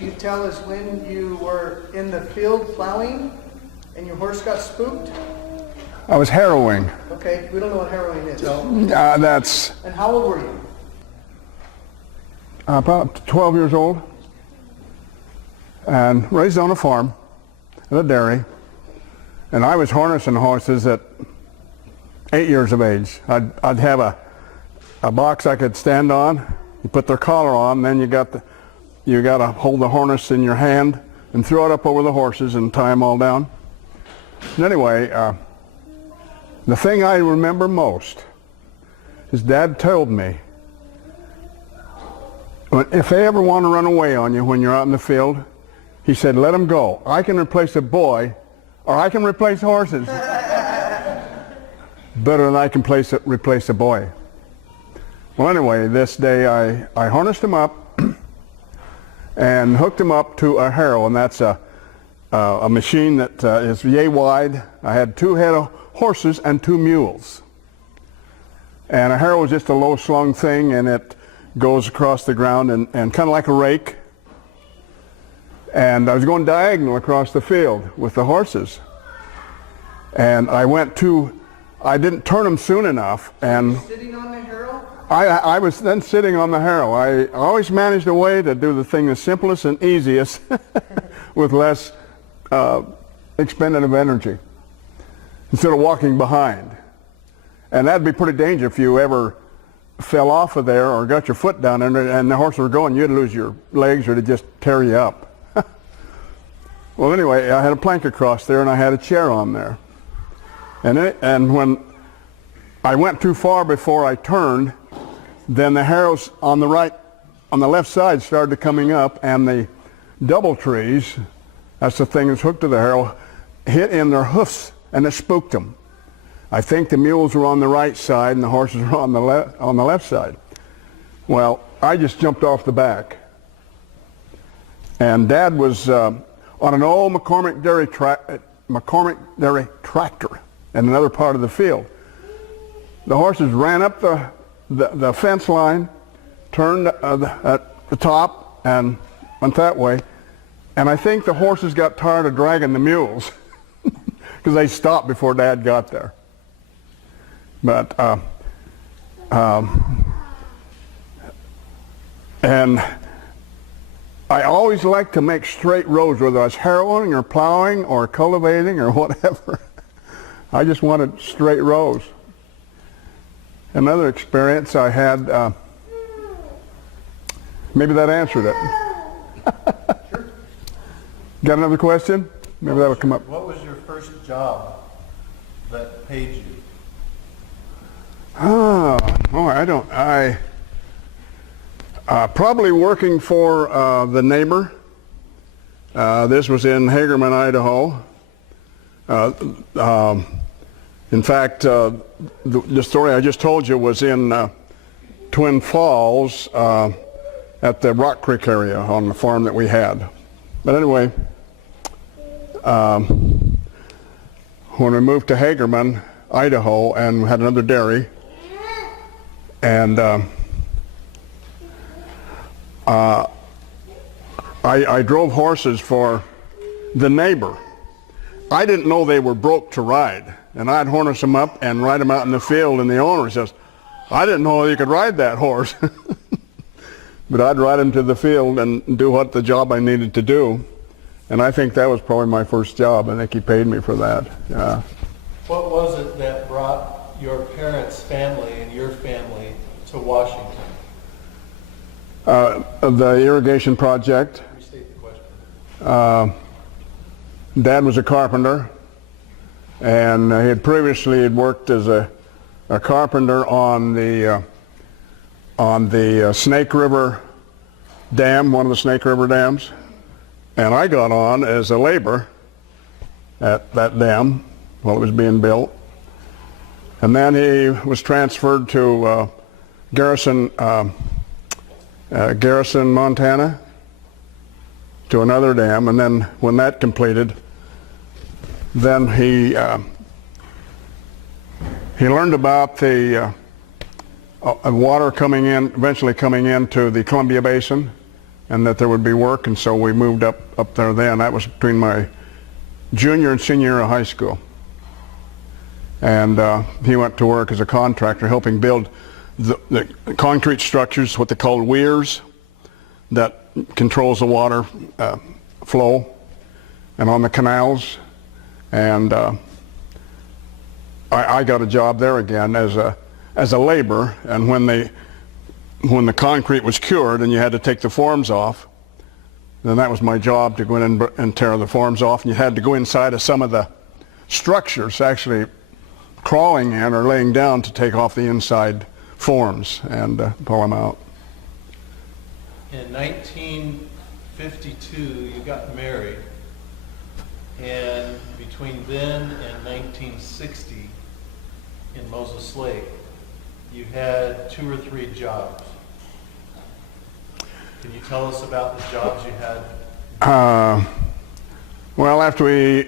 you tell us when you were in the field plowing and your horse got spooked? I was harrowing. Okay, we don't know what harrowing is. That's And how old were you? about 12 years old, and raised on a farm at a dairy. And I was harnessing horses at 8 years of age. I'd have a box I could stand on. You put their collar on, then you got to hold the harness in your hand and throw it up over the horses and tie them all down. And anyway, the thing I remember most is Dad told me, if they ever want to run away on you when you're out in the field, he said, let them go. I can replace a boy, or I can replace horses better than I can replace a boy. Well, anyway, this day I harnessed him up and hooked him up to a harrow, and that's a machine that is yay wide. I had 2 head of horses and 2 mules. And a harrow is just a low slung thing, and it goes across the ground and kind of like a rake. And I was going diagonal across the field with the horses. And I didn't turn them soon enough. And Sitting on the harrow? I was then sitting on the harrow. I always managed a way to do the thing the simplest and easiest with less expended of energy instead of walking behind. And that'd be pretty dangerous if you ever fell off of there or got your foot down in it and the horse was going, you'd lose your legs or it'd just tear you up. Well, anyway, I had a plank across there and I had a chair on there. And when I went too far before I turned, then the harrows on the left side started coming up, and the double trees, that's the thing that's hooked to the harrow, hit in their hoofs and it spooked them. I think the mules were on the right side and the horses were on the left side. Well, I just jumped off the back. And Dad was on an old McCormick Dairy tractor in another part of the field. The horses ran up the fence line, turned at the top and went that way. And I think the horses got tired of dragging the mules because they stopped before Dad got there. But, and I always like to make straight roads, whether I was harrowing or plowing or cultivating or whatever. I just wanted straight rows. Another experience I had, maybe that answered it. Sure. Got another question? Maybe that'll come up. What was your first job that paid you? Probably working for the neighbor. This was in Hagerman, Idaho. In fact, the story I just told you was in Twin Falls at the Rock Creek area on the farm that we had. But anyway, when we moved to Hagerman, Idaho, and we had another dairy, and I drove horses for the neighbor. I didn't know they were broke to ride, and I'd harness them up and ride them out in the field, and the owner says, I didn't know you could ride that horse. But I'd ride him to the field and do what the job I needed to do, and I think that was probably my first job. I think he paid me for that. Yeah. What was it that brought your parents' family and your family to Washington? The irrigation project. Restate the question. Dad was a carpenter, and he had previously worked as a carpenter on the Snake River Dam, one of the Snake River dams, and I got on as a laborer at that dam while it was being built. And then he was transferred to Garrison, Montana, to another dam, and then when that completed, then he learned about the water coming in, eventually coming into the Columbia Basin, and that there would be work, and so we moved up there then. That was between my junior and senior year of high school. And he went to work as a contractor helping build the concrete structures, what they called weirs, that controls the water flow, and on the canals. And I got a job there again as a laborer, and when the concrete was cured and you had to take the forms off, then that was my job, to go in and tear the forms off, and you had to go inside of some of the structures, actually crawling in or laying down to take off the inside forms and pull them out. In 1952, you got married, and between then and 1960 in Moses Lake, you had 2 or 3 jobs. Can you tell us about the jobs you had? Well, after we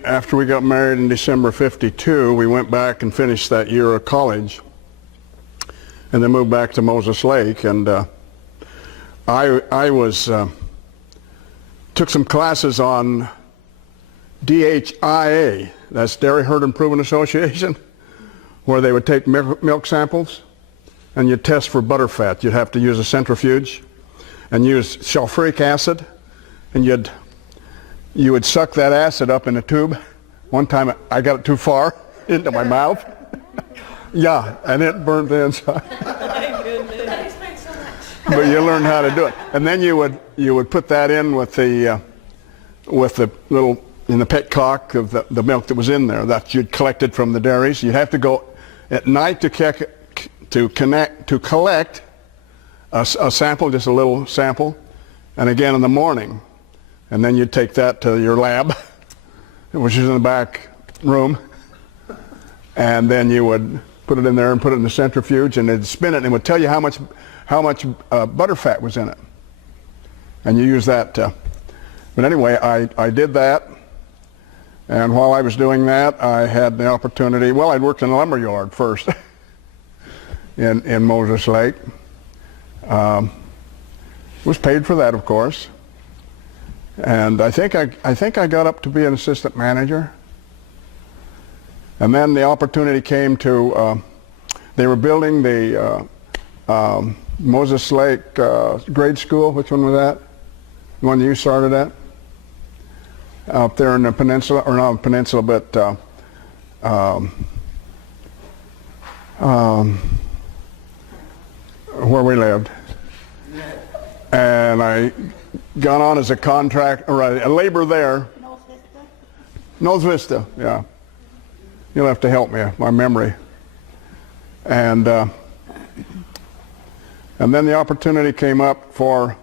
got married in December '52, we went back and finished that year of college, and then moved back to Moses Lake. And I took some classes on DHIA, that's Dairy Herd Improvement Association, where they would take milk samples and you'd test for butterfat. You'd have to use a centrifuge and use sulfuric acid, and you would suck that acid up in a tube. One time I got it too far into my mouth. Yeah, and it burned the inside. My goodness. That explains so much. But you learn how to do it. And then you would put that in with the little, in the petcock of the milk that was in there that you'd collected from the dairies. You'd have to go at night to collect a sample, just a little sample, and again in the morning. And then you'd take that to your lab, which is in the back room, and then you would put it in there and put it in the centrifuge, and it'd spin it, and it would tell you how much butterfat was in it. And you use that. But anyway, I did that, and while I was doing that, I had the opportunity. Well, I'd worked in a lumber yard first in Moses Lake. Was paid for that, of course. And I think I got up to be an assistant manager. And then the opportunity came to, they were building the Moses Lake grade school. Which one was that? The one you started at? Up there in the peninsula, or not the peninsula, but where we lived. And I got on as a contract, or a laborer there. North Vista, yeah. You'll have to help me, my memory. And then the opportunity came up for,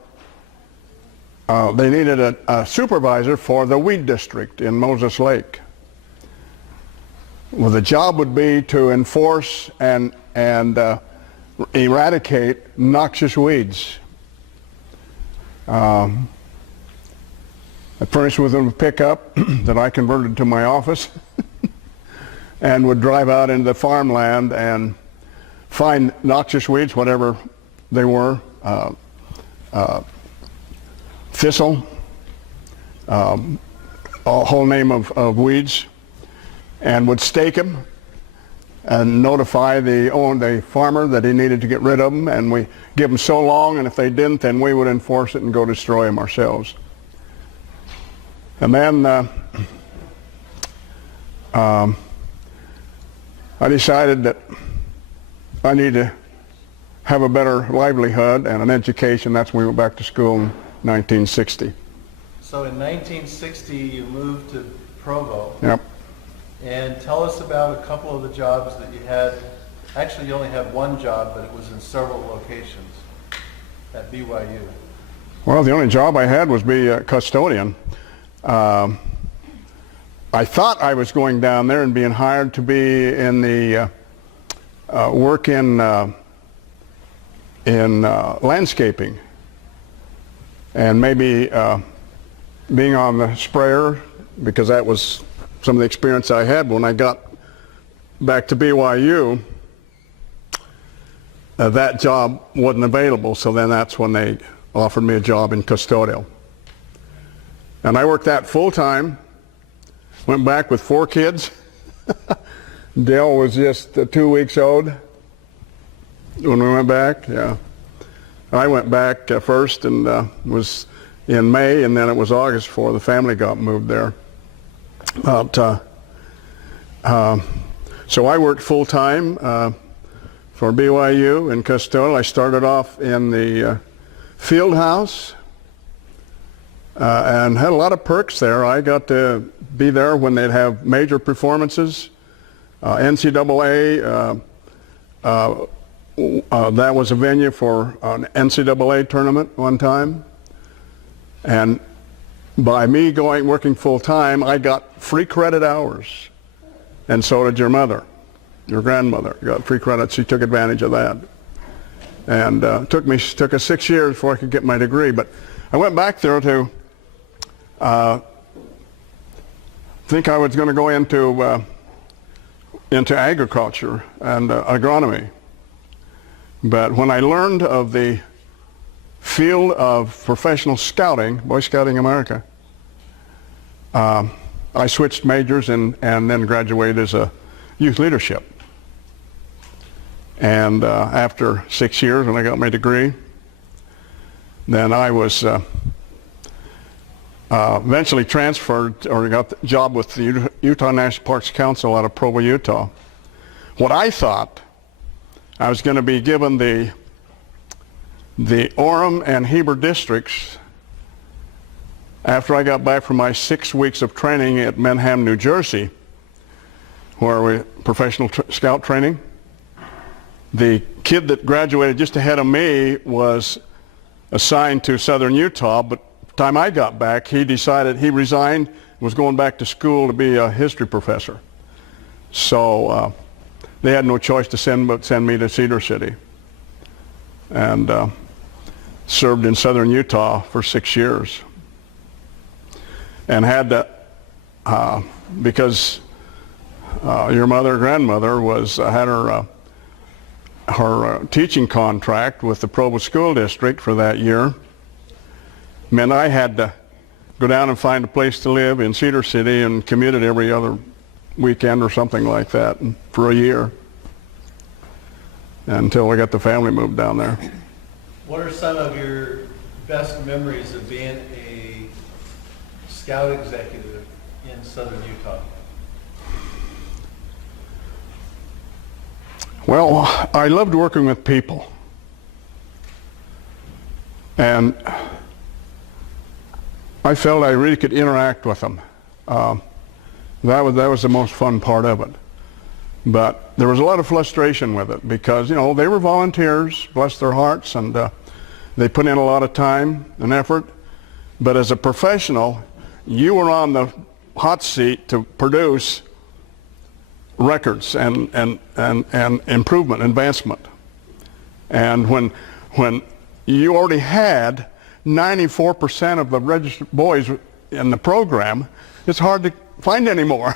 they needed a supervisor for the weed district in Moses Lake. Well, the job would be to enforce and eradicate noxious weeds. I furnished with them a pickup that I converted to my office and would drive out into the farmland and find noxious weeds, whatever they were, thistle, a whole name of weeds, and would stake them and notify the farmer that he needed to get rid of them, and we give them so long, and if they didn't, then we would enforce it and go destroy them ourselves. And then I decided that I need to have a better livelihood and an education. That's when we went back to school in 1960. So in 1960, you moved to Provo. Yep. And tell us about a couple of the jobs that you had. Actually, you only had one job, but it was in several locations at BYU. Well, the only job I had was be a custodian. I thought I was going down there and being hired to be in the work in landscaping, and maybe being on the sprayer, because that was some of the experience I had. When I got back to BYU, that job wasn't available, so then that's when they offered me a job in custodial. And I worked that full time, went back with 4 kids. Dale was just 2 weeks old when we went back, yeah. I went back first and was in May, and then it was August before the family got moved there. But, so I worked full time for BYU in custodial. I started off in the field house and had a lot of perks there. I got to be there when they'd have major performances. NCAA, that was a venue for an NCAA tournament one time. And by me working full time, I got free credit hours. And so did your mother, your grandmother, got free credit. She took advantage of that. And took us 6 years before I could get my degree. But I went back there to think I was going to go into agriculture and agronomy. But when I learned of the field of professional scouting, Boy Scouting America, I switched majors and then graduated as a youth leadership. And after 6 years, when I got my degree, then I was eventually transferred or got the job with the Utah National Parks Council out of Provo, Utah. What I thought I was going to be given the Orem and Heber districts after I got back from my 6 weeks of training at Menham, New Jersey, where we professional scout training. The kid that graduated just ahead of me was assigned to Southern Utah, but by the time I got back, he resigned, was going back to school to be a history professor. So they had no choice to send me to Cedar City, and served in Southern Utah for 6 years. And had to, because your grandmother had her teaching contract with the Provo School District for that year, meant I had to go down and find a place to live in Cedar City and commuted every other weekend or something like that for a year until we got the family moved down there. What are some of your best memories of being a scout executive in Southern Utah? Well, I loved working with people. And I felt I really could interact with them. That was the most fun part of it. But there was a lot of frustration with it because, they were volunteers, bless their hearts, and they put in a lot of time and effort. But as a professional, you were on the hot seat to produce records and improvement, advancement. And when you already had 94% of the registered boys in the program, it's hard to find any more.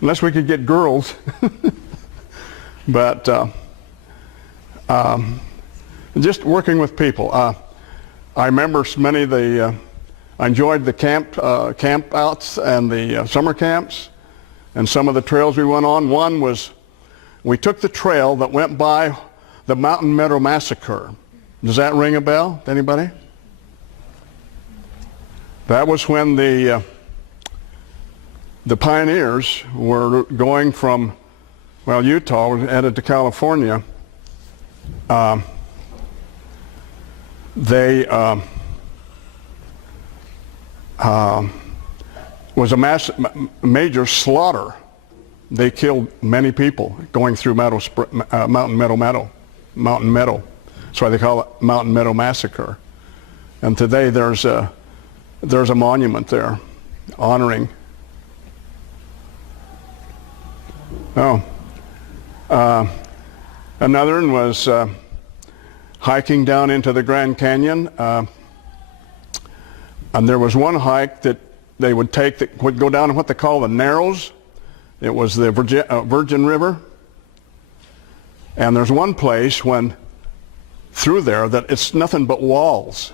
Unless we could get girls. But just working with people. I remember many of I enjoyed the camp outs and the summer camps and some of the trails we went on. One was, we took the trail that went by the Mountain Meadow Massacre. Does that ring a bell to anybody? That was when the pioneers were going from, Utah, headed to California. They was a major slaughter. They killed many people going through Mountain Meadow. That's why they call it Mountain Meadow Massacre. And today there's a monument there honoring. Another one was hiking down into the Grand Canyon. And there was one hike that they would take that would go down to what they call the Narrows. It was the Virgin River. And there's one place when through there that it's nothing but walls.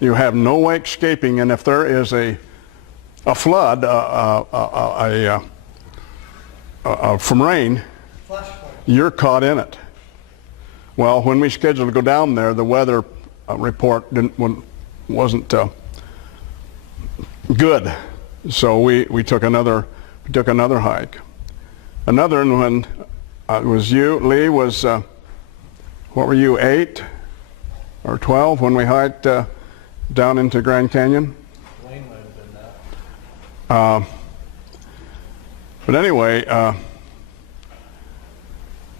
You have no way escaping, and if there is a flood from rain, you're caught in it. Well, when we scheduled to go down there, the weather report wasn't good, so we took another hike. Another one when it was you, Lee, was what were you, 8 or 12 when we hiked down into Grand Canyon? Wayne might have been that. But anyway,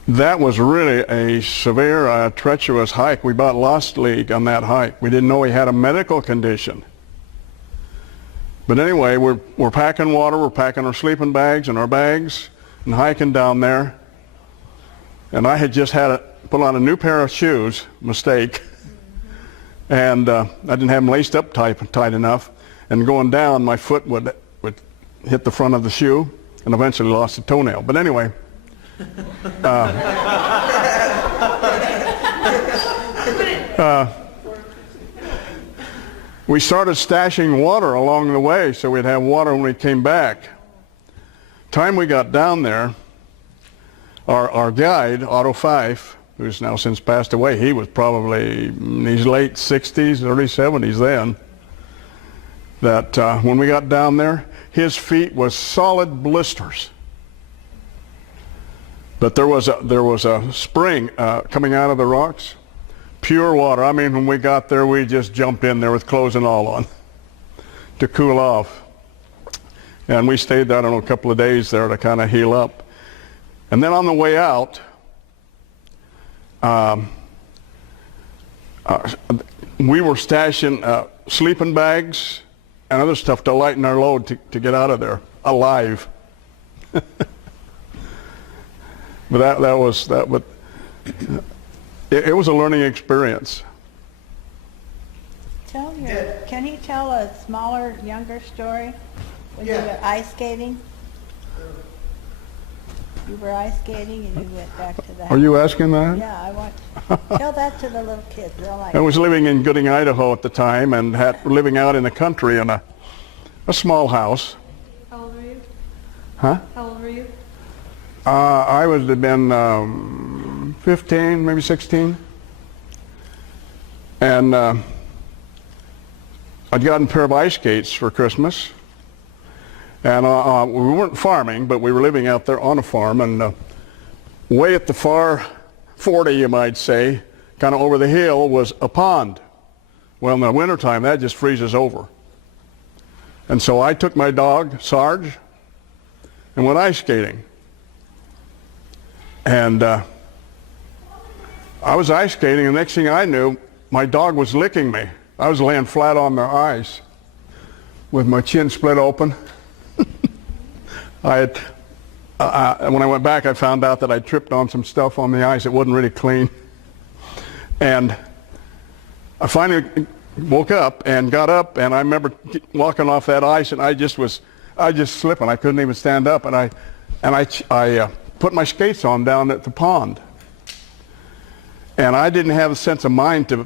that was really a severe, treacherous hike. We about lost Lee on that hike. We didn't know he had a medical condition. But anyway, we're packing water, we're packing our sleeping bags and our bags and hiking down there. And I had just had to put on a new pair of shoes, mistake. And I didn't have them laced up tight enough. And going down, my foot would hit the front of the shoe and eventually lost a toenail. But anyway, we started stashing water along the way so we'd have water when we came back. Time we got down there, our guide, Otto Fife, who's now since passed away, he was probably in his late 60s, early 70s then, that when we got down there, his feet was solid blisters. But there was a spring coming out of the rocks, pure water. I mean, when we got there, we just jumped in there with clothes and all on to cool off. And we stayed, I don't know, a couple of days there to kind of heal up. And then on the way out, we were stashing sleeping bags and other stuff to lighten our load to get out of there alive. But it was a learning experience. Can you tell a smaller, younger story? When you Yeah. were ice skating? You were ice skating and you went back to the house. Are you asking that? Yeah, I want, tell that to the little kids. They'll like I it. was living in Gooding, Idaho at the time, and living out in the country in a small house. How old were you? Huh? How old were you? I would have been 15, maybe 16. And I'd gotten a pair of ice skates for Christmas. And we weren't farming, but we were living out there on a farm. And way at the far 40, you might say, kind of over the hill, was a pond. Well, in the wintertime, that just freezes over. And so I took my dog, Sarge, and went ice skating. And I was ice skating, and the next thing I knew, my dog was licking me. I was laying flat on the ice with my chin split open. When I went back, I found out that I tripped on some stuff on the ice. It wasn't really clean. And I finally woke up and got up, and I remember walking off that ice, and I just slipping. I couldn't even stand up, and I put my skates on down at the pond. And I didn't have a sense of mind to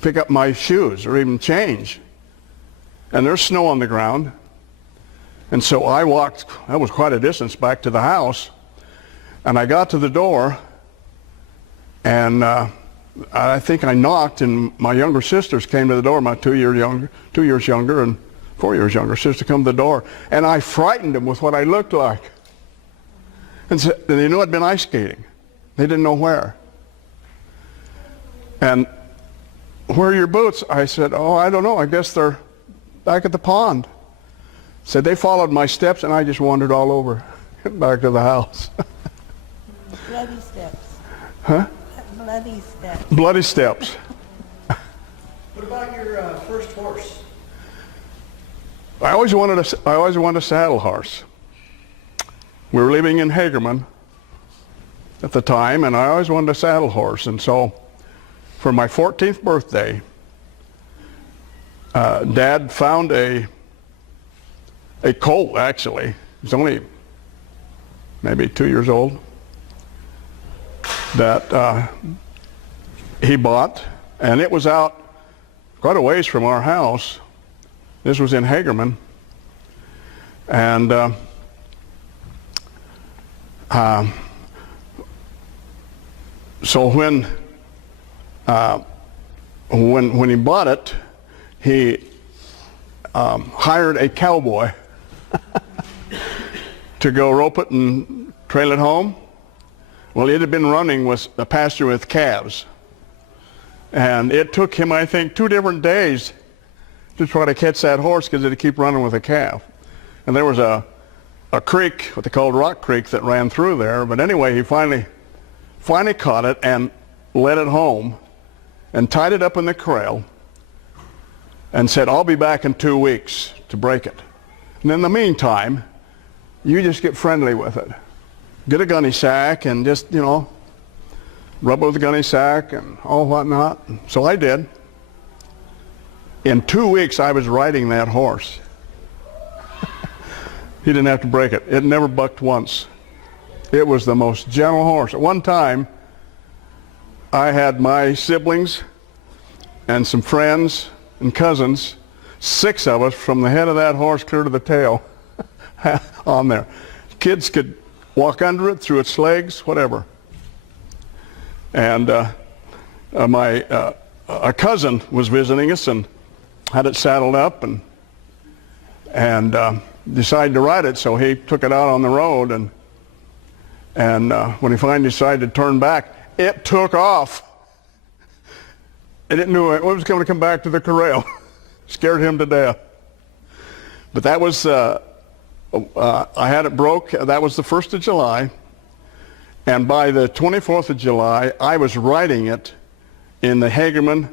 pick up my shoes or even change. And there's snow on the ground. And so I walked, that was quite a distance, back to the house. And I got to the door, and I think I knocked, and my younger sisters came to the door, my 2 years younger and 4 years younger sister come to the door. And I frightened them with what I looked like. And so they knew I'd been ice skating. They didn't know where. And where are your boots? I said, oh, I don't know. I guess they're back at the pond. Said they followed my steps, and I just wandered all over back to the house. Bloody steps. Huh? Bloody steps. Bloody steps. What about your first horse? I always wanted a saddle horse. We were living in Hagerman at the time, and I always wanted a saddle horse. And so for my 14th birthday, Dad found a colt, actually. He was only maybe 2 years old, that he bought, and it was out quite a ways from our house. This was in Hagerman. And so when he bought it, he hired a cowboy to go rope it and trail it home. Well, it had been running with a pasture with calves, and it took him, I think, 2 different days to try to catch that horse because it'd keep running with a calf. And there was a creek, what they called Rock Creek, that ran through there. But anyway, he finally caught it and led it home and tied it up in the corral and said, "I'll be back in 2 weeks to break it. And in the meantime, you just get friendly with it. Get a gunny sack and just, rub it with a gunny sack and all whatnot." So I did. In 2 weeks, I was riding that horse. He didn't have to break it. It never bucked once. It was the most gentle horse. At one time, I had my siblings and some friends and cousins, 6 of us, from the head of that horse clear to the tail on there. Kids could walk under it, through its legs, whatever. And a cousin was visiting us and had it saddled up and decided to ride it, so he took it out on the road, and when he finally decided to turn back, it took off. And it knew it was going to come back to the corral. Scared him to death. But that was, I had it broke, that was the 1st of July, and by the 24th of July, I was riding it in the Hagerman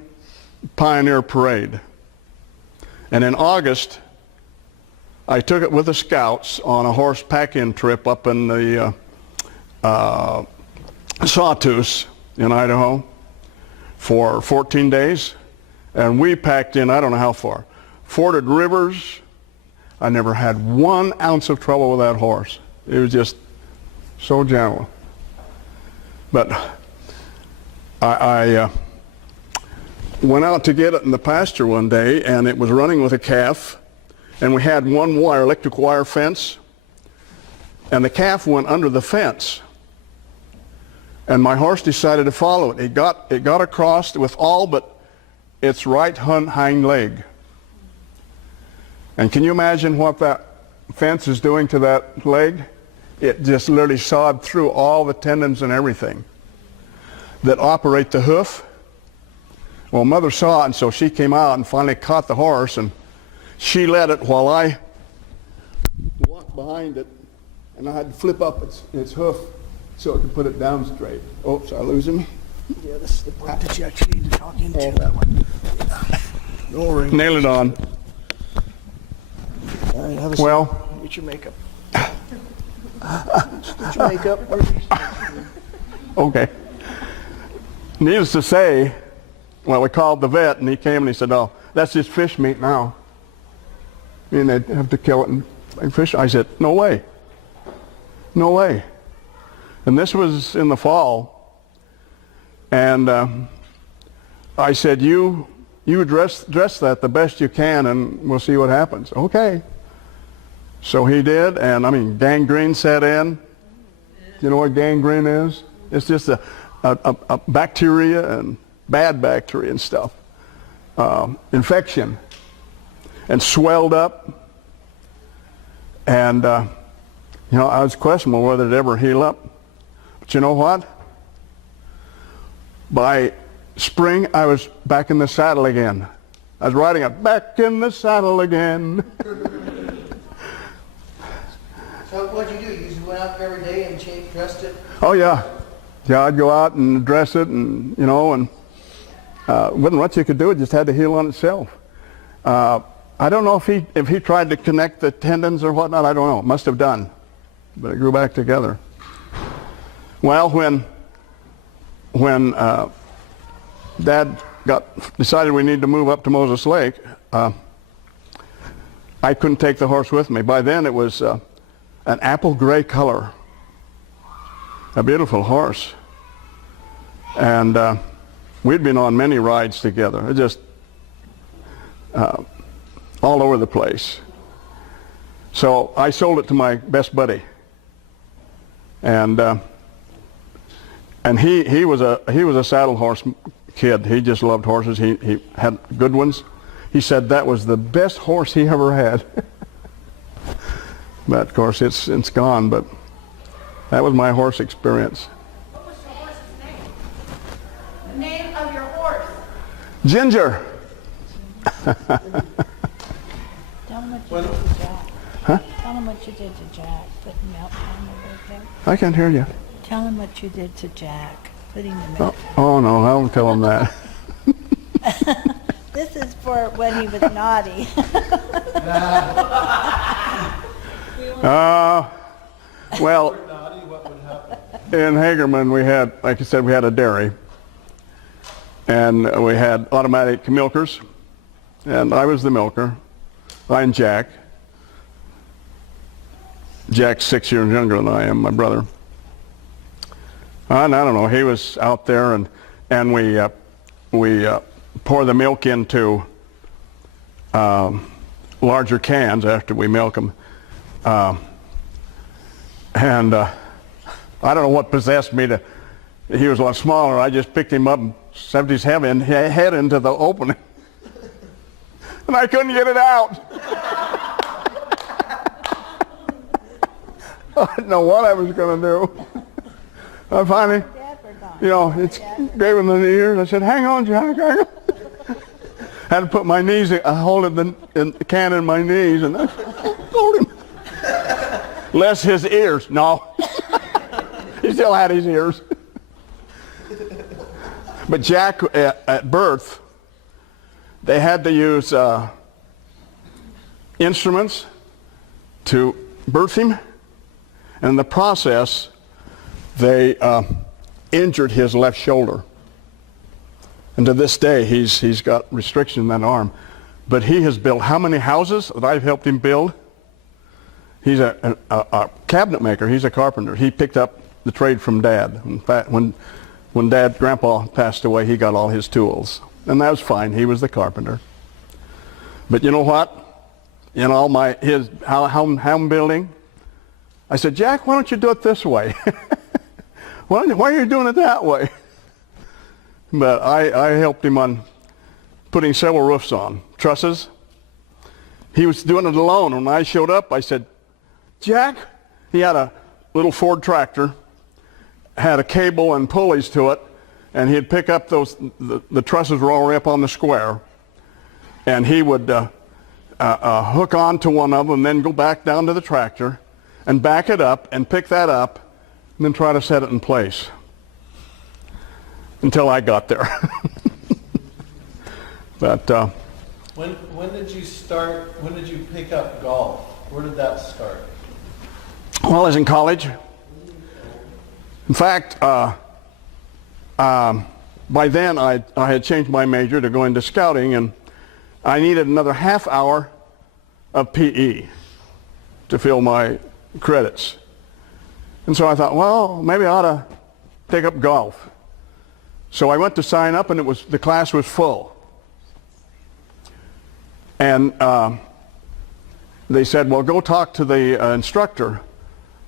Pioneer Parade. And in August, I took it with the Scouts on a horse pack-in trip up in the Sawtooth in Idaho for 14 days. And we packed in, I don't know how far, forded rivers. I never had 1 ounce of trouble with that horse. It was just so gentle. But I went out to get it in the pasture one day, and it was running with a calf. And we had 1 wire, electric wire fence, and the calf went under the fence. And my horse decided to follow it. It got across with all but its right hind leg. And can you imagine what that fence is doing to that leg? It just literally sawed through all the tendons and everything that operate the hoof. Well, Mother saw it, and so she came out and finally caught the horse, and she led it while I walked behind it, and I had to flip up its hoof so it could put it down straight. Oops, I lose him. Yeah, this is the part that you actually need to talk into. That one. Don't worry. Nail it on. All right, have a Well, get your makeup. Get your makeup. okay. Needless to say, well, we called the vet, and he came and he said, "Oh, that's just fish meat now. I mean, they'd have to kill it and fish." I said, "No way. No way." And this was in the fall. And I said, you dress that the best you can, and we'll see what happens. Okay. So he did, and I mean, gangrene set in. You know what gangrene is? It's just a bacteria and bad bacteria and stuff. Infection. And swelled up. And, I was questionable whether it'd ever heal up. But you know what? By spring, I was back in the saddle again. I was riding it back in the saddle again. So what'd you do? You just went out every day and dressed it? Oh yeah. Yeah, I'd go out and dress it, and wasn't much you could do. It just had to heal on itself. I don't know if he tried to connect the tendons or whatnot. I don't know. Must have done, but it grew back together. Well, when Dad decided we needed to move up to Moses Lake, I couldn't take the horse with me. By then it was an apple gray color, a beautiful horse. And we'd been on many rides together, just all over the place. So I sold it to my best buddy, and he was a saddle horse kid. He just loved horses. He had good ones. He said that was the best horse he ever had. But of course it's gone. But that was my horse experience. What was your horse's name? The name of your horse. Ginger. Tell him what you did to Jack. Huh? Tell him what you did to Jack. Putting milk on the birthday. I can't hear you. Tell him what you did to Jack. Putting the Oh, milk. oh no, I won't tell him that. This is for when he was naughty. Well, Naughty, what would happen? in Hagerman we had, like I said, we had a dairy. And we had automatic milkers. And I was the milker. I and Jack. Jack's 6 years younger than I am, my brother. And I don't know, he was out there, and we pour the milk into larger cans after we milk them. And I don't know what possessed me to, he was a lot smaller, I just picked him up and shoved his head into the opening. And I couldn't get it out. I didn't know what I was going to do. I finally, it's gave him the ears. I said, hang on, Jack, hang on. Had to put my knees, I holded the can in my knees, and I hold him. Less his ears. No. He still had his ears. But Jack, at birth, they had to use instruments to birth him. And in the process, they injured his left shoulder. And to this day, he's got restriction in that arm. But he has built how many houses that I've helped him build? He's a cabinet maker. He's a carpenter. He picked up the trade from Dad. In fact, when Grandpa passed away, he got all his tools. And that was fine. He was the carpenter. But you know what? In all his home building, I said, Jack, why don't you do it this way? Why are you doing it that way? But I helped him on putting several roofs on, trusses. He was doing it alone. When I showed up, I said, Jack, he had a little Ford tractor, had a cable and pulleys to it, and he'd pick up the trusses were already up on the square, and he would hook on to one of them, then go back down to the tractor, and back it up, and pick that up, and then try to set it in place until I got there. But When did you start, when did you pick up golf? Where did that start? while I was in college, in fact, by then I had changed my major to go into scouting, and I needed another half hour of PE to fill my credits. And so I thought, well, maybe I ought to take up golf. So I went to sign up, and the class was full. And they said, well, go talk to the instructor.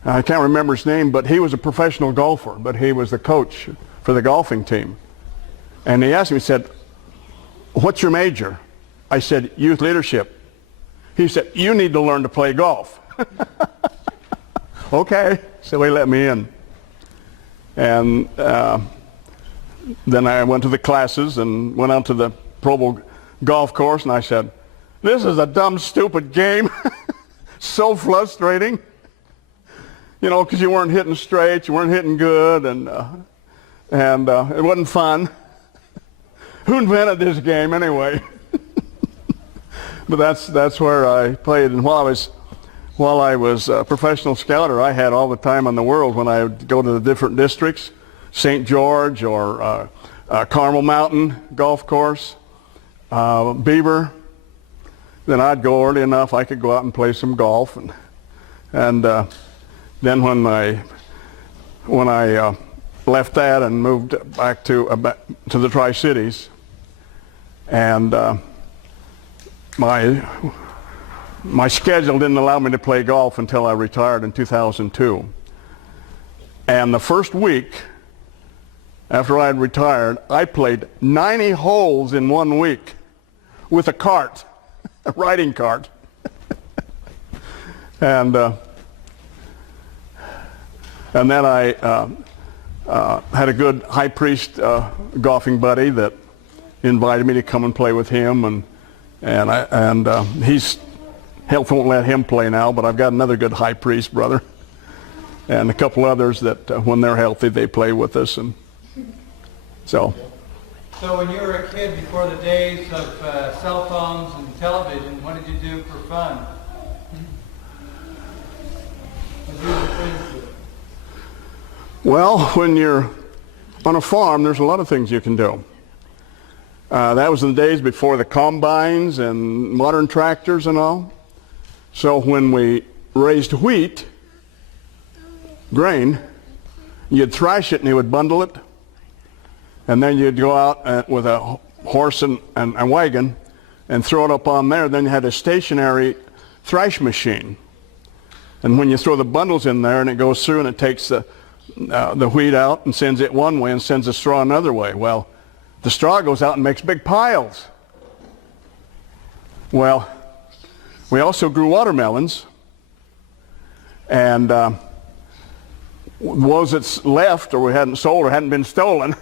I can't remember his name, but he was a professional golfer, but he was the coach for the golfing team. And he asked me, he said, what's your major? I said, youth leadership. He said, you need to learn to play golf. Okay, so he let me in. And then I went to the classes and went out to the Pro Bowl golf course, and I said, this is a dumb, stupid game. So frustrating. You know, because you weren't hitting straight, you weren't hitting good, and it wasn't fun. Who invented this game anyway? But that's where I played. And while I was a professional scouter, I had all the time in the world when I would go to the different districts, St. George or Carmel Mountain Golf Course, Beaver. Then I'd go early enough I could go out and play some golf, and then when I left that and moved back to the Tri-Cities. And my schedule didn't allow me to play golf until I retired in 2002. And the first week after I had retired, I played 90 holes in 1 week with a cart, a riding cart. And then I had a good high priest golfing buddy that invited me to come and play with him, and he's health won't let him play now, but I've got another good high priest brother, and a couple others that when they're healthy they play with us, and so. So when you were a kid, before the days of cell phones and television, what did you do for fun? What did you do with friends? Well, when you're on a farm, there's a lot of things you can do. That was in the days before the combines and modern tractors and all. So when we raised wheat, grain, you'd thrash it and you would bundle it. And then you'd go out with a horse and a wagon and throw it up on there. Then you had a stationary thrash machine. And when you throw the bundles in there and it goes through and it takes the wheat out and sends it one way and sends the straw another way. Well, the straw goes out and makes big piles. Well, we also grew watermelons. And those that's left or we hadn't sold or hadn't been stolen,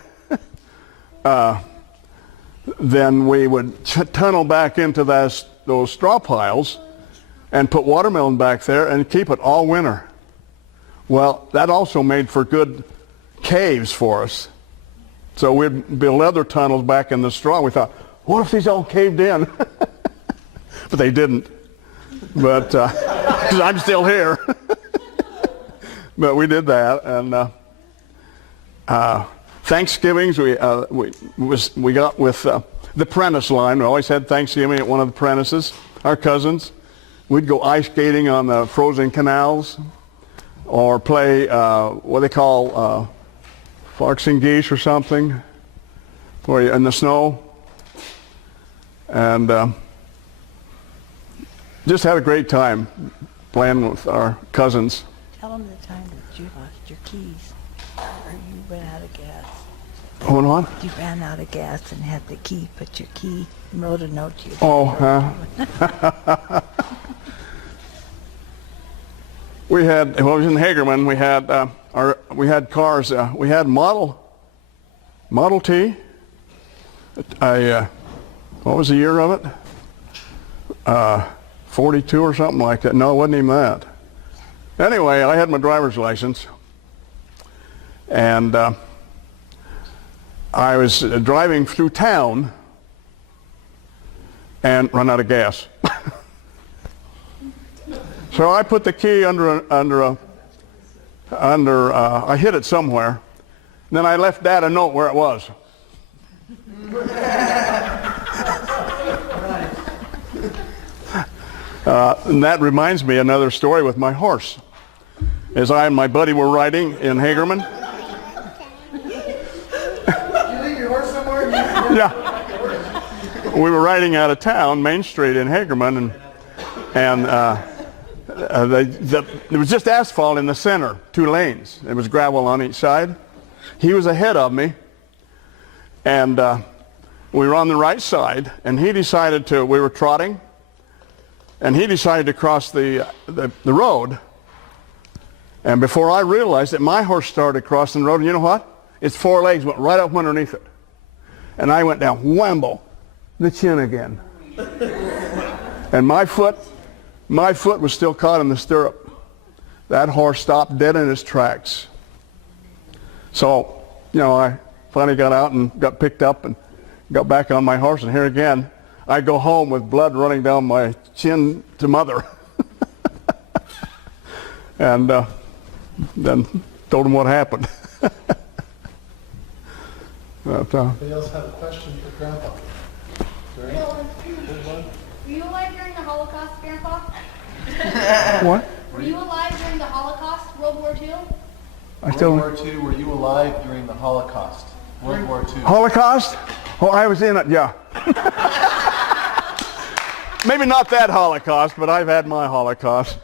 then we would tunnel back into those straw piles and put watermelon back there and keep it all winter. Well, that also made for good caves for us. So we'd build other tunnels back in the straw. We thought, what if these all caved in? But they didn't. But because I'm still here. But we did that, and Thanksgivings we got with the Prentice line. We always had Thanksgiving at one of the Prentices, our cousins. We'd go ice skating on the frozen canals, or play what they call Fox and Geese or something, where you in the snow, and just had a great time playing with our cousins. Tell them the time that you lost your keys, or you ran out of gas. Hold on. You ran out of gas and had the key, put your key, and wrote a note to you. Oh, we had, when I was in Hagerman, we had cars, we had Model T. What was the year of it? 42 or something like that. No, it wasn't even that. Anyway, I had my driver's license, and I was driving through town and run out of gas. So I put the key I hid it somewhere. Then I left Dad a note where it was. And that reminds me another story with my horse. As I and my buddy were riding in Hagerman. Did you leave your horse somewhere? Yeah. We were riding out of town, Main Street in Hagerman, and there was just asphalt in the center, 2 lanes. There was gravel on each side. He was ahead of me, and we were on the right side, and we were trotting, and he decided to cross the road. And before I realized it, my horse started crossing the road, and you know what? Its 4 legs went right up underneath it. And I went down, whamble, the chin again. And my foot was still caught in the stirrup. That horse stopped dead in its tracks. So, I finally got out and got picked up and got back on my horse, and here again, I go home with blood running down my chin to Mother. And then told him what happened. But, Anybody else have a question for Grandpa? Sorry? Were you alive during the Holocaust, Grandpa? what? Were you alive during the Holocaust, World War II? World War II, were you alive during the Holocaust? World War II. Holocaust? Oh, I was in it, yeah. Maybe not that Holocaust, but I've had my Holocaust.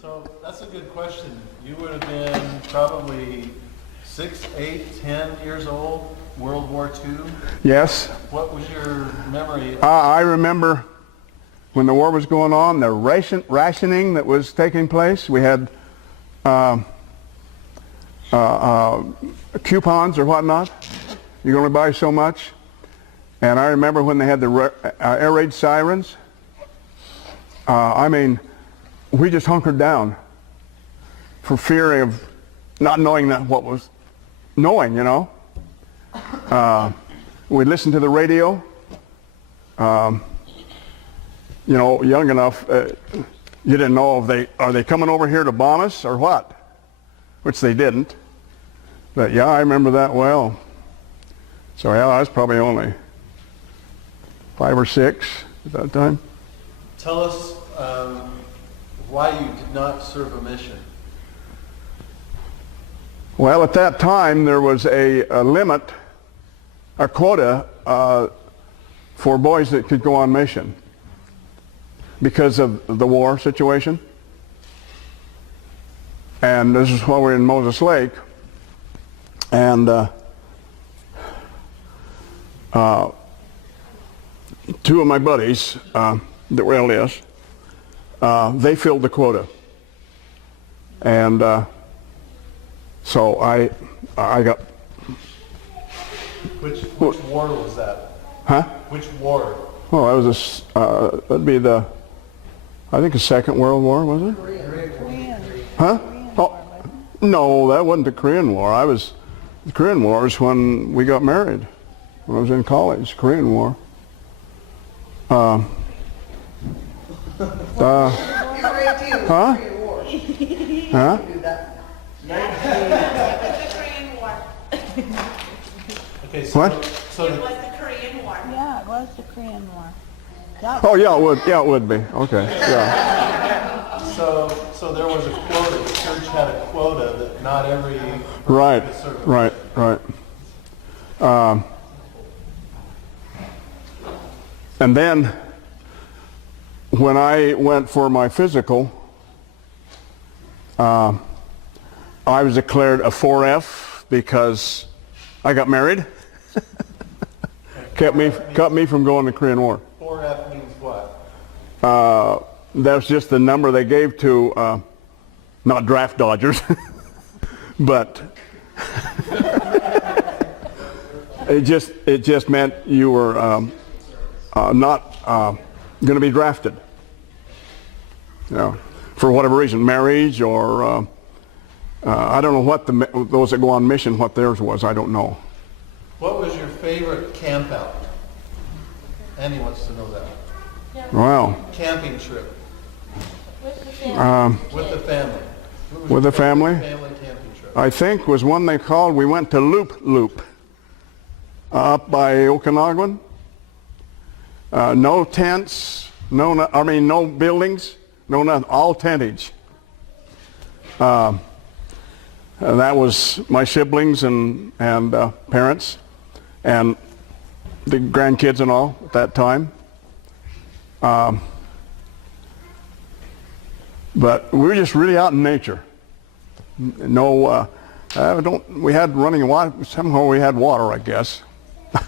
So that's a good question. You would have been probably 6, 8, 10 years old, World War II. Yes. What was your memory? I remember when the war was going on, the rationing that was taking place. We had coupons or whatnot. You can only buy so much. And I remember when they had the air raid sirens. I mean, we just hunkered down for fear of not knowing what was knowing, you know. We'd listen to the radio. You know, young enough, you didn't know if are they coming over here to bomb us or what, which they didn't. But yeah, I remember that well. So yeah, I was probably only 5 or 6 at that time. Tell us why you did not serve a mission. Well, at that time there was a limit, a quota for boys that could go on mission because of the war situation. And this is while we were in Moses Lake. And two of my buddies that were LDS, they filled the quota. And so I got... Which war was that? Huh? Which war? Well, that was that'd be the, I think the Second World War, was it? Korean. Huh? Oh, no, that wasn't the Korean War. The Korean War was when we got married, when I was in college, Korean War. You were 18 Huh? Korean War. Huh? Do that. The Korean War. Okay, What? So It was the Korean War. Yeah, it was the Korean War. That Oh, yeah, it would. Yeah, it would be. Okay. Yeah. so there was a quota. The church had a quota that not every Right. could serve. Right. Right. And then when I went for my physical, I was declared a 4F because I got married. Kept me from going to Korean War. 4F means what? That's just the number they gave to not draft dodgers, but it just meant you were not going to be drafted. You know, for whatever reason, marriage or I don't know what those that go on mission, what theirs was. I don't know. What was your favorite camp out? Annie wants to know that. Wow. Camping trip with the family. What was With your the family? favorite family camping trip? I think was one they called. We went to Loop up by Okanagan. No tents, no buildings, no nothing, all tentage. And that was my siblings and parents and the grandkids and all at that time. But we were just really out in nature. No, we had running water. Somehow we had water, I guess. Is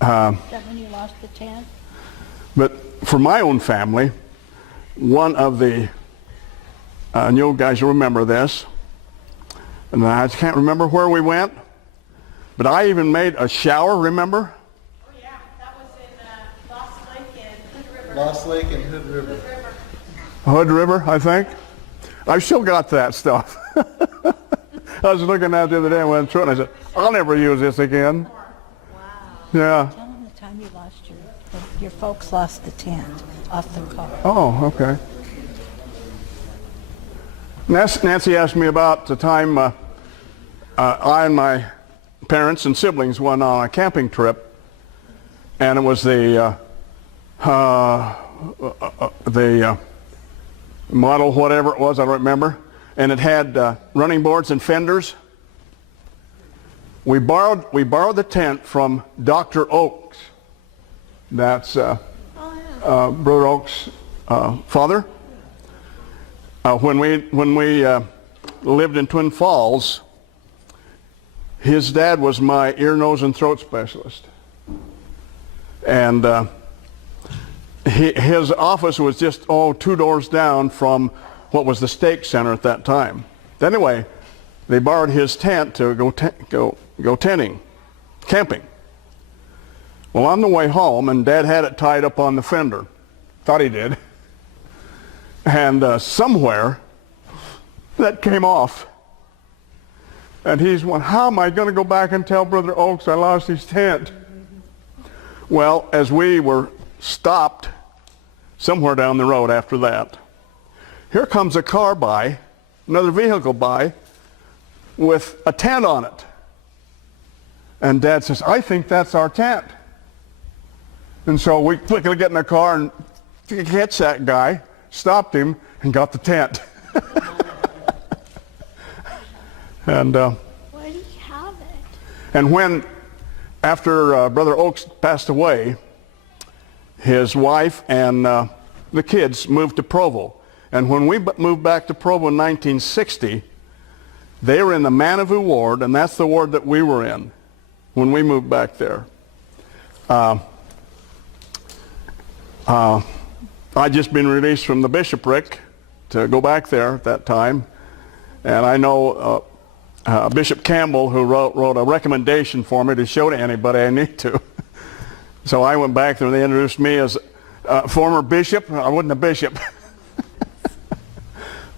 that when you lost the tent? But for my own family, one of the, and you guys will remember this, and I can't remember where we went, but I even made a shower, remember? Oh, yeah, that was in Lost Lake and Hood River. Lost Lake and Hood River. Hood River, I think. I've still got that stuff. I was looking at it the other day and went through it and I said, I'll never use this again. Wow. Yeah. Tell them the time you lost your folks lost the tent off the car. Oh, okay. Nancy asked me about the time I and my parents and siblings went on a camping trip, and it was the model whatever it was, I don't remember. and it had running boards and fenders. We borrowed the tent from Dr. Oaks. That's Brother Oaks' father. When we lived in Twin Falls, his dad was my ear, nose, and throat specialist. And his office was just, 2 doors down from what was the stake center at that time. Anyway, they borrowed his tent to go tenting, camping. Well, on the way home, and Dad had it tied up on the fender. Thought he did. And somewhere, that came off. And he's went, how am I going to go back and tell Brother Oaks I lost his tent? Well, as we were stopped somewhere down the road after that, here comes a car by, another vehicle by, with a tent on it. And Dad says, I think that's our tent. And so we quickly get in the car and catch that guy, stopped him, and got the tent. And Why do you have it? and when, after Brother Oaks passed away, his wife and the kids moved to Provo. And when we moved back to Provo in 1960, they were in the Manitou ward, and that's the ward that we were in when we moved back there. I'd just been released from the bishopric to go back there at that time. And I know Bishop Campbell, who wrote a recommendation for me to show to anybody I need to. So I went back there and they introduced me as former bishop. I wasn't a bishop.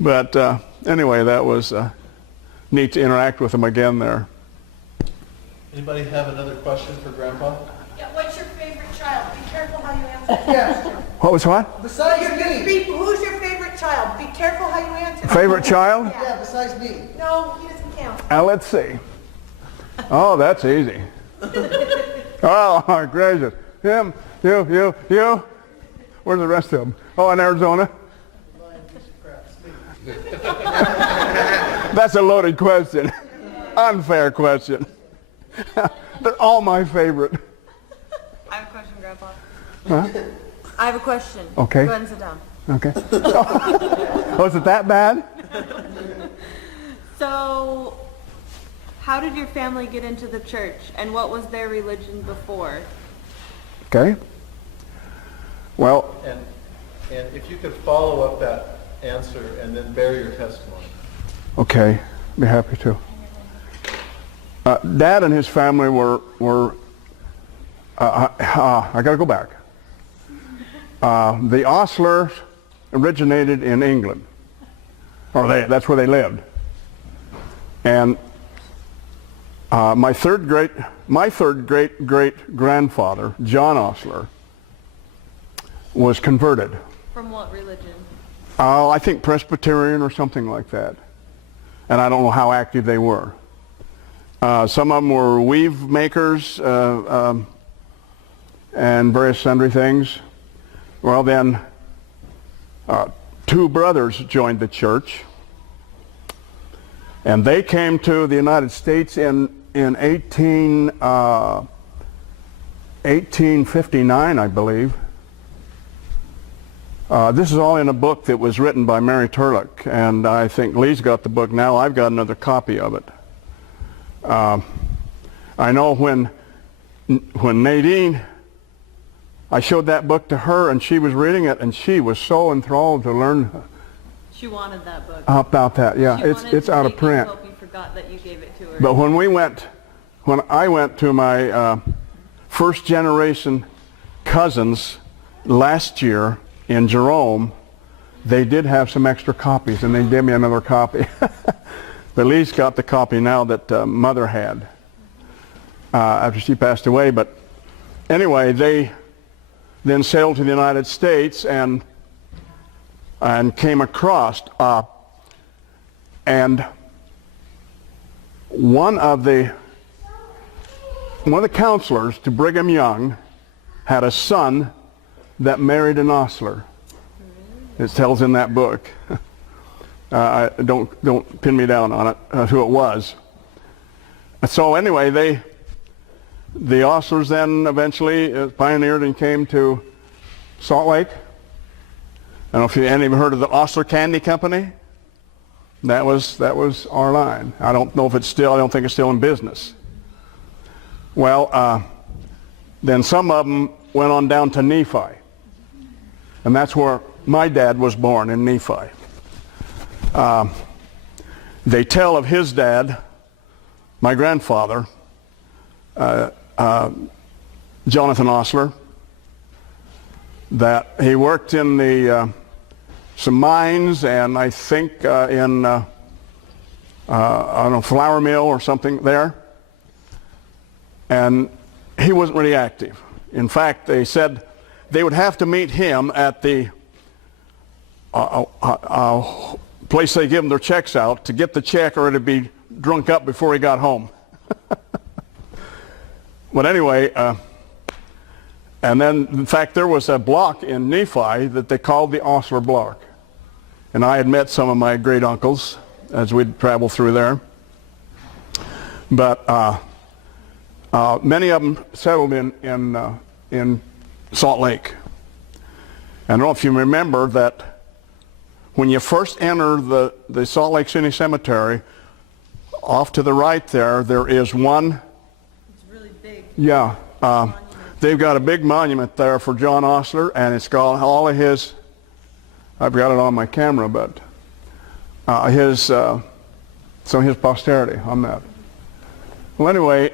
But anyway, that was neat to interact with him again there. Anybody have another question for Grandpa? Yeah, what's your favorite child? Be careful how you answer. Yes. What was what? Besides me. Who's your favorite child? Be careful how you answer. Favorite child? Yeah, besides me. No, he doesn't count. Let's see. Oh, that's easy. Oh, my gracious. Him, you. Where's the rest of them? Oh, in Arizona? That's a loaded question. Unfair question. They're all my favorite. I have a question, Grandpa. Huh? I have a question. Okay. Go ahead and sit down. Okay. Oh, is it that bad? So, how did your family get into the church, and what was their religion before? Okay. Well, And if you could follow up that answer and then bear your testimony. okay. Be happy to. Dad and his family were I got to go back. The Ostlers originated in England, or that's where they lived. And my third great grandfather, John Ostler, was converted. From what religion? I think Presbyterian or something like that. And I don't know how active they were. Some of them were weave makers and various sundry things. Well, then 2 brothers joined the church. And they came to the United States in 1859, I believe. This is all in a book that was written by Mary Turlock, and I think Lee's got the book now. I've got another copy of it. I know when Nadine, I showed that book to her, and she was reading it, and she was so enthralled to learn She wanted that book. about that. Yeah, She it's wanted out to of print. hope you forgot that you gave it to her. But when I went to my first generation cousins last year in Jerome, they did have some extra copies, and they gave me another copy. But Lee's got the copy now that Mother had after she passed away. But anyway, they then sailed to the United States and came across. And one of the counselors to Brigham Young had a son that married an Ostler. It tells in that book. Don't pin me down on it, who it was. So anyway, the Ostlers then eventually pioneered and came to Salt Lake. I don't know if you any heard of the Ostler Candy Company. That was our line. I don't know if it's still. I don't think it's still in business. Well, then some of them went on down to Nephi, and that's where my dad was born, in Nephi. They tell of his dad, my grandfather, Jonathan Ostler, that he worked in the some mines, and I think in on a flour mill or something there, and he wasn't really active. In fact, they said they would have to meet him at the place they give them their checks out to get the check, or it'd be drunk up before he got home. But anyway, and then in fact there was a block in Nephi that they called the Ostler block, and I had met some of my great uncles as we'd travel through there. But many of them settled in Salt Lake. I don't know if you remember that when you first enter the Salt Lake City Cemetery, off to the right there is one. It's really big. Yeah. They've got a big monument there for John Ostler, and it's got all of his, I've got it on my camera, but some of his posterity on that. Well, anyway,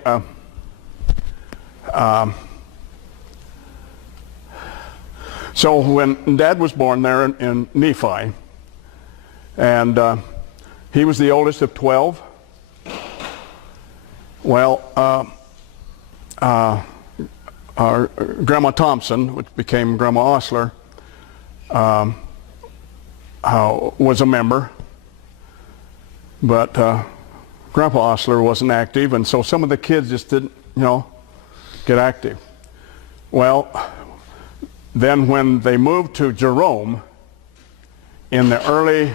so when Dad was born there in Nephi, and he was the oldest of 12. Well, our Grandma Thompson, which became Grandma Ostler, was a member, but Grandpa Ostler wasn't active, and so some of the kids just didn't, get active. Well, then when they moved to Jerome in the early,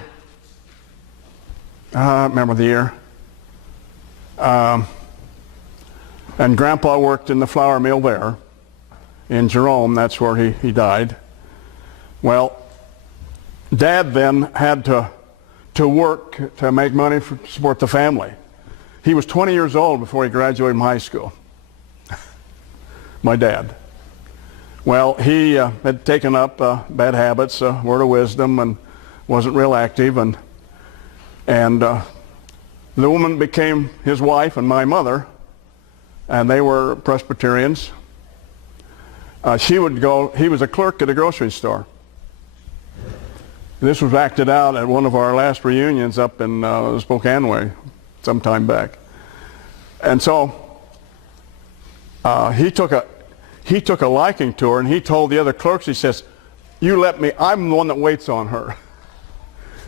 I don't remember the year, and Grandpa worked in the flour mill there in Jerome. That's where he died. Well, Dad then had to work to make money to support the family. He was 20 years old before he graduated from high school. My dad. Well, he had taken up bad habits, word of wisdom, and wasn't real active, and the woman became his wife and my mother, and they were Presbyterians. He was a clerk at a grocery store. This was acted out at one of our last reunions up in Spokane Way some time back. And so he took a liking to her, and he told the other clerks, he says, "You let me, I'm the one that waits on her."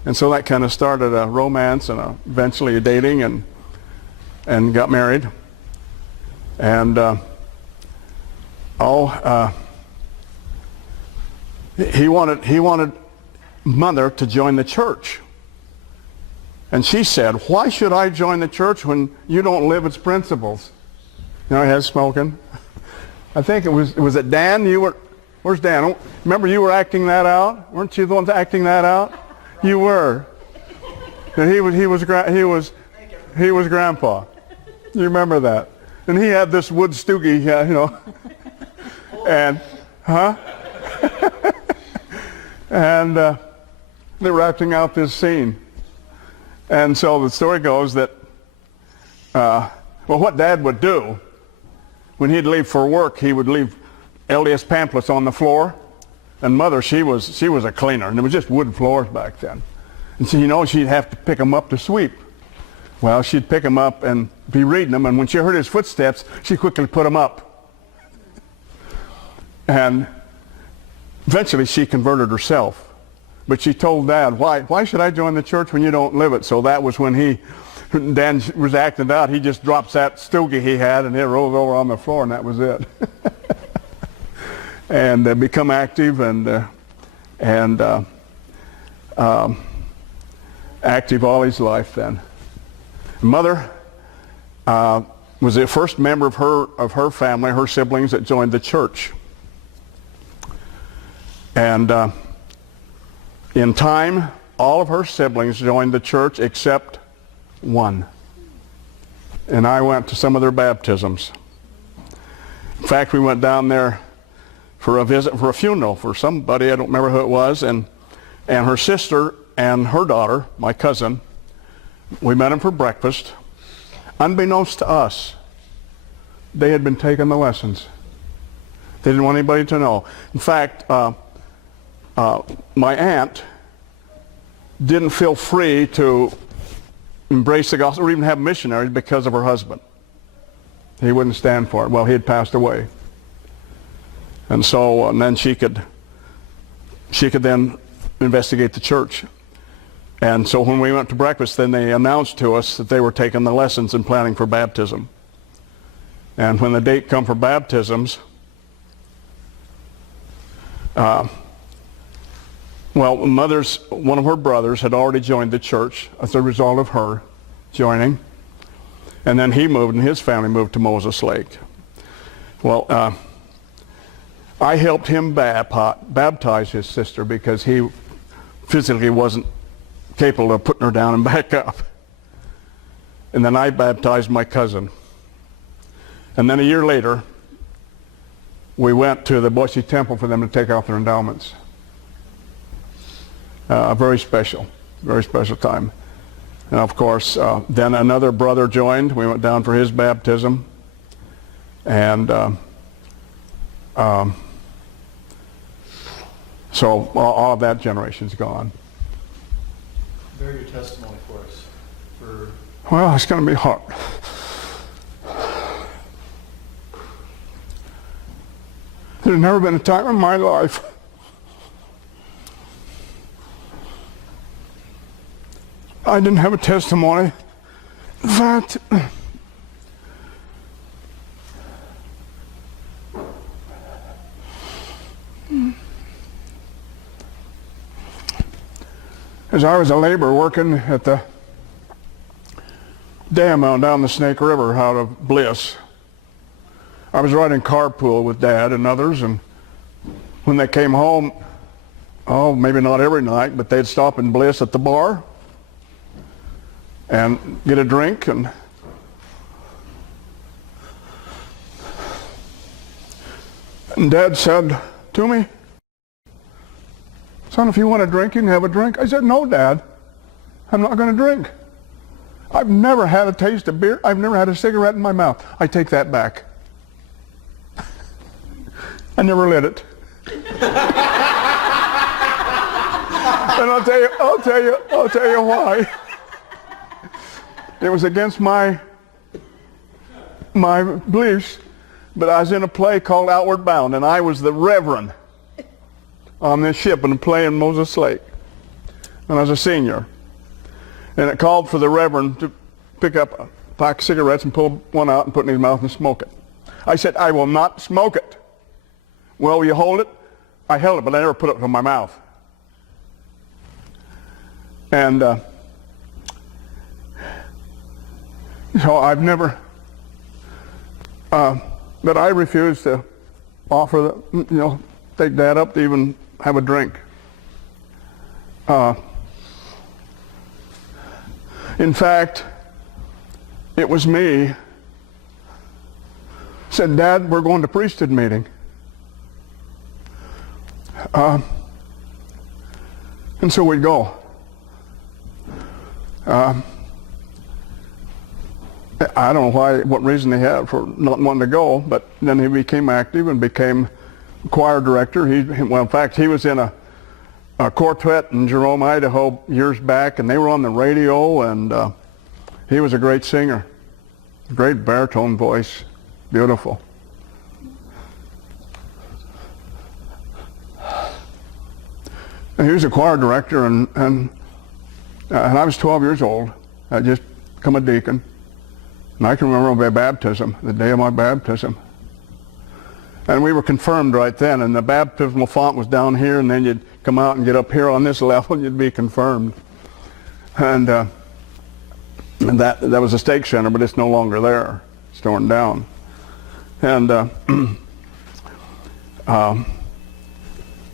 And so that kind of started a romance and eventually a dating, and got married. And he wanted Mother to join the church. And she said, "Why should I join the church when you don't live its principles?" He had smoking. I think was it Dan? Where's Dan? Remember you were acting that out? Weren't you the ones acting that out? You were. And he was Grandpa. You remember that? And he had this wood stoogie, and and they were acting out this scene. And so the story goes that, what Dad would do, when he'd leave for work, he would leave LDS pamphlets on the floor. And Mother, she was a cleaner, and it was just wood floors back then. And so, she'd have to pick them up to sweep. Well, she'd pick them up and be reading them, and when she heard his footsteps, she quickly put them up. And eventually she converted herself. But she told Dad, why should I join the church when you don't live it? So that was when Dan was acting out. He just drops that stogie he had, and it rolls over on the floor, and that was it. And become active, and active all his life then. Mother was the first member of her family, her siblings, that joined the church. And in time, all of her siblings joined the church except one. And I went to some of their baptisms. In fact, we went down there for a visit, for a funeral for somebody, I don't remember who it was, and her sister and her daughter, my cousin, we met them for breakfast. Unbeknownst to us, they had been taking the lessons. They didn't want anybody to know. In fact, my aunt didn't feel free to embrace the gospel or even have missionaries because of her husband. He wouldn't stand for it. Well, he had passed away. And so, and then she could then investigate the church. And so when we went to breakfast, then they announced to us that they were taking the lessons and planning for baptism. And when the date come for baptisms, well, one of her brothers had already joined the church as a result of her joining. And then he moved, and his family moved to Moses Lake. Well, I helped him baptize his sister because he physically wasn't capable of putting her down and back up. And then I baptized my cousin. And then a year later, we went to the Boise Temple for them to take off their endowments. A very special time. And of course, then another brother joined. We went down for his baptism. And so all of that generation's gone. Bear your testimony for us. Well, it's going to be hard. There's never been a time in my life I didn't have a testimony that as I was a laborer working at the dam down the Snake River out of Bliss, I was riding carpool with Dad and others, and when they came home, oh, maybe not every night, but they'd stop in Bliss at the bar and get a drink, and Dad said to me, "Son, if you want a drink, you can have a drink." I said, "No, Dad, I'm not going to drink. I've never had a taste of beer. I've never had a cigarette in my mouth." I take that back. I never lit it. And I'll tell you why. It was against my beliefs, but I was in a play called Outward Bound, and I was the reverend on this ship in a play in Moses Lake, and I was a senior. And it called for the reverend to pick up a pack of cigarettes and pull one out and put it in his mouth and smoke it. I said, "I will not smoke it." "Well, will you hold it?" I held it, but I never put it in my mouth. And so I've never, but I refused to offer take Dad up to even have a drink. In fact, it was me said, "Dad, we're going to priesthood meeting." And so we'd go. I don't know what reason they had for not wanting to go, but then he became active and became choir director. Well, in fact, he was in a quartet in Jerome, Idaho years back, and they were on the radio, and he was a great singer. Great baritone voice. Beautiful. And he was a choir director, and I was 12 years old. I just become a deacon. And I can remember my baptism, the day of my baptism. And we were confirmed right then, and the baptismal font was down here, and then you'd come out and get up here on this level, and you'd be confirmed. And that was a stake center, but it's no longer there. It's torn down. And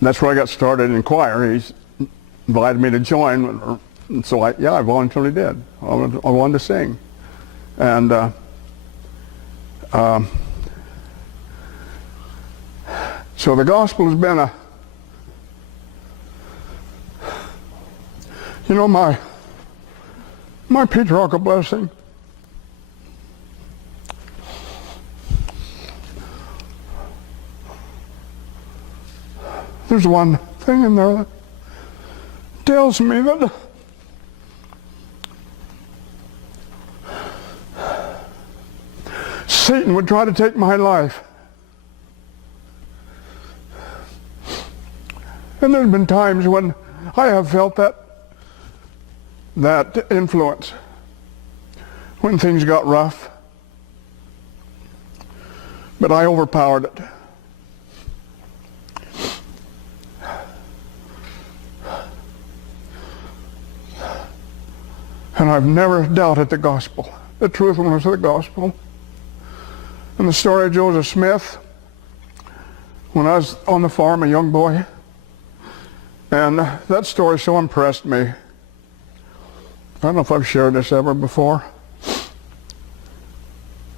that's where I got started in choir. He's invited me to join, and so I voluntarily did. I wanted to sing. And so the gospel has been my patriarchal blessing. There's one thing in there that tells me that Satan would try to take my life. And there's been times when I have felt that influence, when things got rough. But I overpowered it. And I've never doubted the gospel, the truthfulness of the gospel. And the story of Joseph Smith, when I was on the farm, a young boy, and that story so impressed me. I don't know if I've shared this ever before.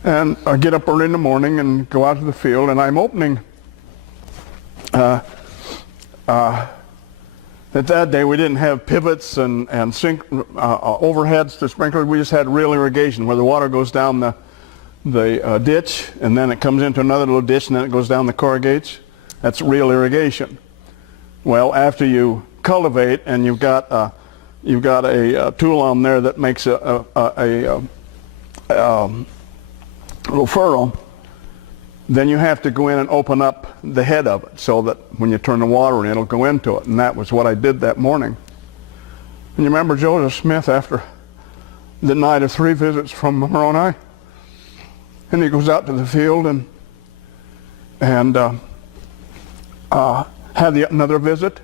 And I get up early in the morning and go out to the field, and I'm opening. At that day, we didn't have pivots and sink overheads to sprinklers. We just had real irrigation, where the water goes down the ditch, and then it comes into another little ditch, and then it goes down the corrugates. That's real irrigation. Well, after you cultivate, and you've got a tool on there that makes a little furrow, then you have to go in and open up the head of it so that when you turn the water in, it'll go into it. And that was what I did that morning. And you remember Joseph Smith, after the night of 3 visits from Moroni, and he goes out to the field and had another visit,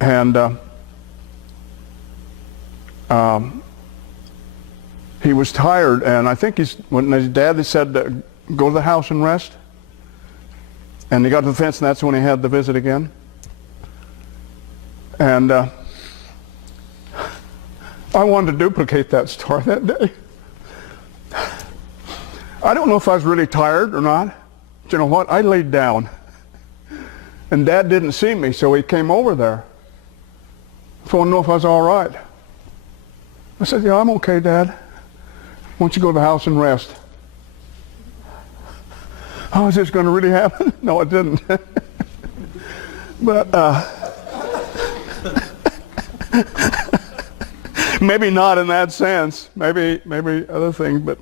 and he was tired, and I think when his dad said, go to the house and rest, and he got to the fence, and that's when he had the visit again. And I wanted to duplicate that story that day. I don't know if I was really tired or not, but you know what? I laid down, and Dad didn't see me, so he came over there. So I wanted to know if I was all right. I said, yeah, I'm okay, Dad. Why don't you go to the house and rest? Oh, is this going to really happen? No, it didn't. But maybe not in that sense. Maybe other things. But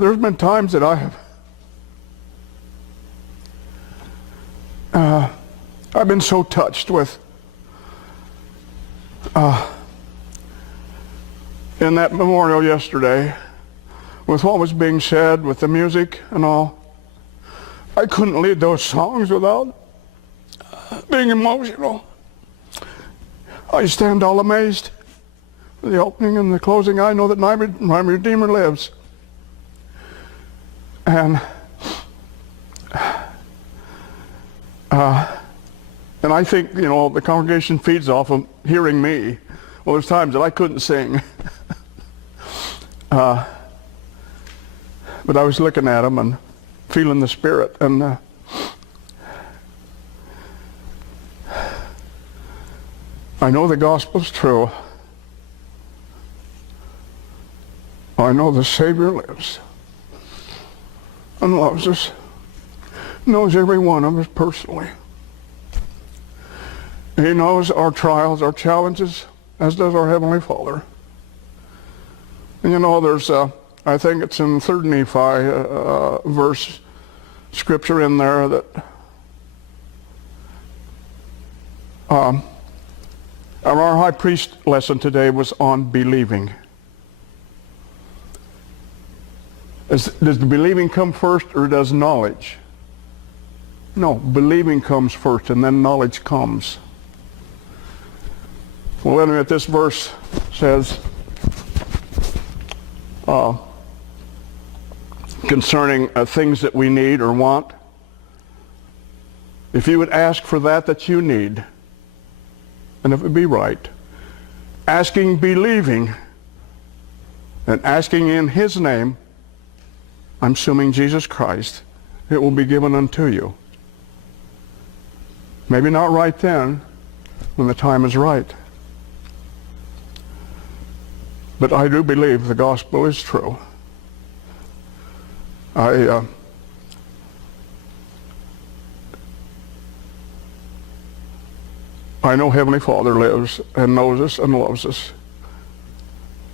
there's been times that I've been so touched with in that memorial yesterday, with what was being said, with the music and all. I couldn't lead those songs without being emotional. I stand all amazed. The opening and the closing, I know that my Redeemer lives. And I think, the congregation feeds off of hearing me. Well, there's times that I couldn't sing. But I was looking at him and feeling the Spirit. And I know the gospel's true. I know the Savior lives and loves us, knows every one of us personally. He knows our trials, our challenges, as does our Heavenly Father. And there's, I think it's in 3rd Nephi verse, scripture in there that our high priest lesson today was on believing. Does the believing come first, or does knowledge? No, believing comes first, and then knowledge comes. Well, anyway, this verse says concerning things that we need or want. If you would ask for that you need, and if it would be right, asking, believing, and asking in His name, I'm assuming Jesus Christ, it will be given unto you. Maybe not right then, when the time is right. But I do believe the gospel is true. I know Heavenly Father lives and knows us and loves us.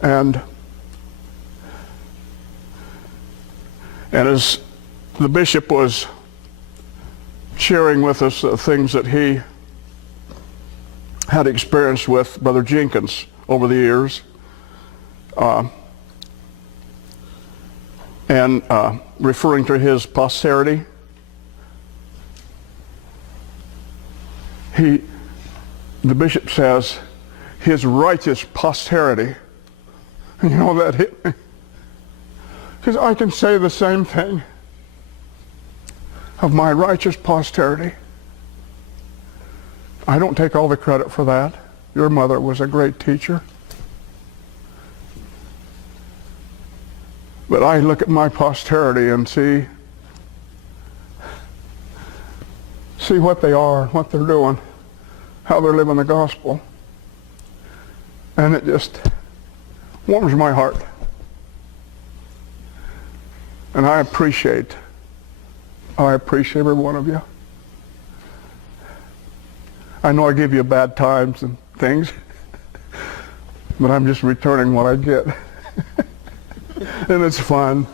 And as the bishop was sharing with us the things that he had experienced with Brother Jenkins over the years, and referring to his posterity, the bishop says, his righteous posterity. And you know, that hit me. Because I can say the same thing of my righteous posterity. I don't take all the credit for that. Your mother was a great teacher. But I look at my posterity and see what they are, what they're doing, how they're living the gospel. And it just warms my heart. And I appreciate every one of you. I know I give you bad times and things, but I'm just returning what I get. And it's fun.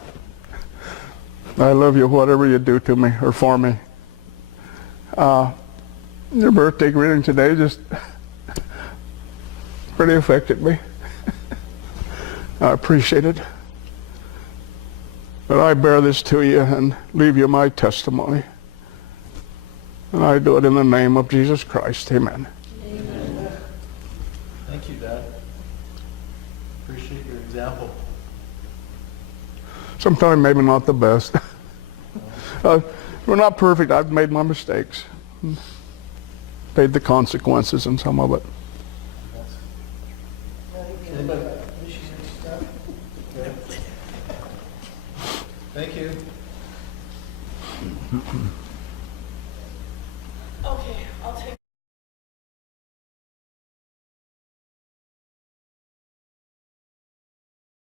I love you, whatever you do to me or for me. Your birthday greeting today just really affected me. I appreciate it. But I bear this to you and leave you my testimony. And I do it in the name of Jesus Christ. Amen. Amen. Thank you, Dad. Appreciate your example. Sometimes maybe not the best. We're not perfect. I've made my mistakes. Paid the consequences in some of it. Thank you.